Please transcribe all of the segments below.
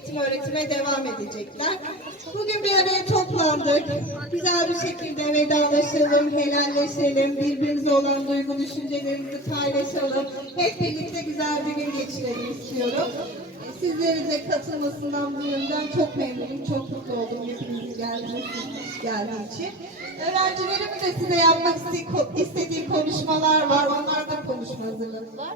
eğitim öğretime devam edecekler. Bugün bir araya toplandık. Güzel bir şekilde vedalaşalım, helalleşelim, birbirimize olan duygu düşüncelerimizi paylaşalım. Hep birlikte güzel bir gün geçirelim istiyorum. Sizlerin de katılmasından bu yönden çok memnunum, çok mutlu oldum hepinizin geldiği, geldiği için. Öğrencilerimin de size yapmak iste- istediği konuşmalar var. Onlar da konuşma hazırladılar.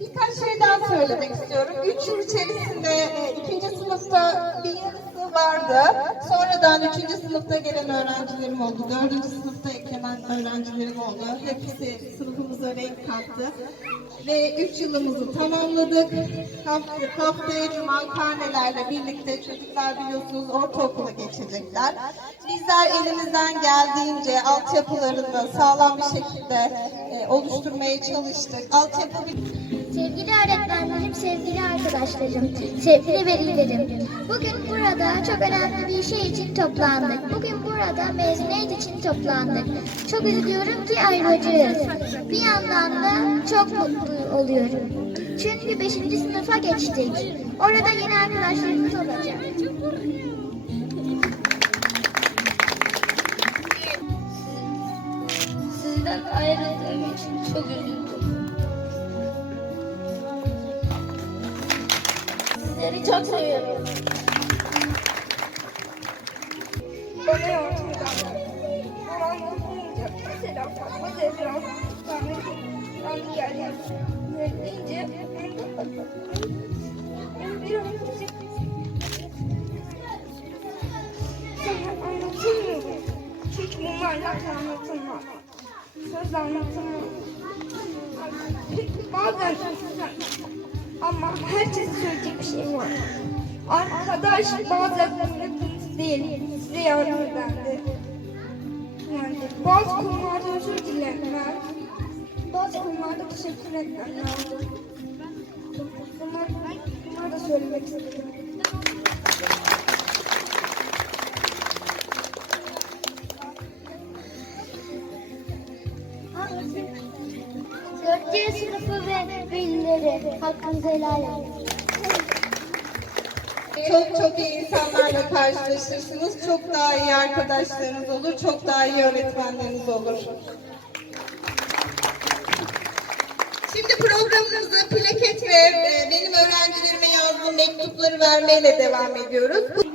Birkaç şey daha söylemek istiyorum. Üç yıl içerisinde e, ikinci sınıfta bir yarısı vardı. Sonradan üçüncü sınıfta gelen öğrencilerim oldu. Dördüncü sınıfta eklenen öğrencilerim oldu. Hepsi sınıfımıza renk kattı. Ve üç yılımızı tamamladık. Hafta, haftaya cuma karnelerle birlikte çocuklar biliyorsunuz ortaokula geçecekler. Bizler elimizden geldiğince altyapılarını sağlam bir şekilde oluşturmaya çalıştık. Altyapı Sevgili öğretmenlerim, sevgili arkadaşlarım, sevgili velilerim. Bugün burada çok önemli bir şey için toplandık. Bugün burada mezuniyet için toplandık. Çok üzülüyorum ki ayrılacağız. Bir yandan da çok mutlu oluyorum. Çünkü 5. sınıfa geçtik. Orada yeni arkadaşlarımız olacak. Sizden ayrıldığım için çok üzüldüm. Sizleri çok seviyorum. Bana yardım eden. Babam olunca mesela Fatma Zehra Ahmet Ahmet geldi. Deyince ben bir an önce sana anlatamıyorum. Çünkü bunlarla anlatılmaz. Söz anlatılmaz. Bazen ama herkes söyleyecek bir şey var. Arkadaş bazen sıkıntı değil, size yardım edendi. Yani bazı konularda özür dilemem, bazı konularda teşekkür etmem lazım. Bunlar, bunlar da söylemek istedim. Dört sınıfı ve velileri hakkınızı helal edin. Çok çok iyi insanlarla karşılaşırsınız. Çok daha iyi arkadaşlarınız olur. Çok daha iyi öğretmenleriniz olur. Şimdi programımıza plaket ve e, benim öğrencilerime yazdığım mektupları vermeyle devam ediyoruz.